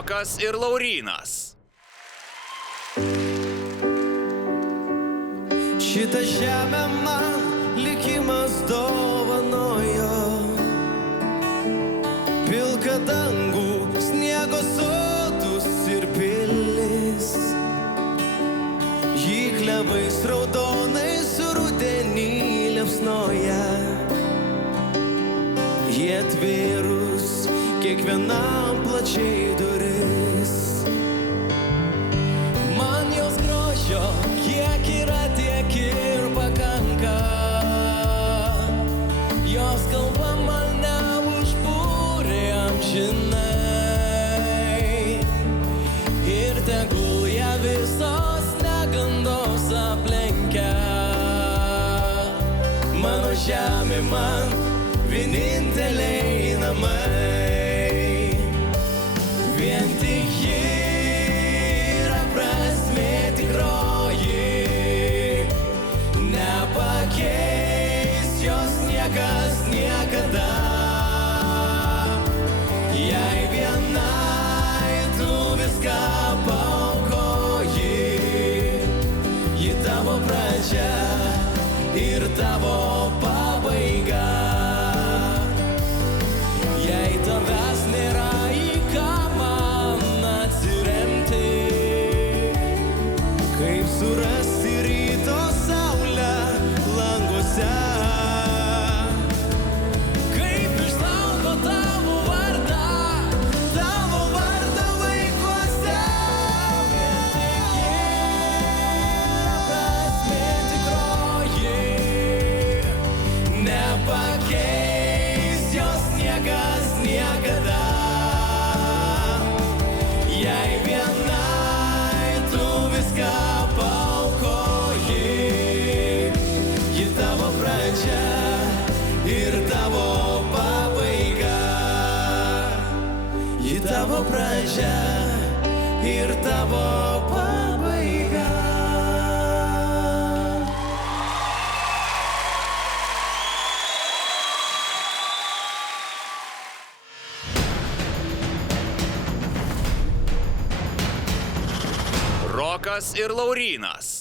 Rokas ir Laurynas. Šitą žemę man likimas dovanojo, pilką dangų, sniego sodus ir pilis, jį klevais raudonais rudenį liepsnoja, jie atvėrus kiekvienam plačiai duris. Man jos grožio kiek yra, tiek ir pakanka, jos kalba mane užbūrė amžinai, ir tegul ją visos negandos aplenkia. Mano žemė man vieninteliai namai, vien tik ji yra prasmė tikroji, nepakeis jos niekas niekada. Jei vienai tu viską paaukoji, ji tavo pradžia ir tavo pabaiga. Jei tavęs nėra, į ką man atsiremti, kaip surasti ryto saulę languose, kaip išsaugo tavo vardą vaikuose. Vien tik yra prasmė tikroji, nepakeis jos niekas niekada. Jei vienai tu viską paaukoji, ji tavo pradžia ir tavo pabaiga. Ji tavo pradžia ir tavo pabaiga. Rokas ir Laurynas.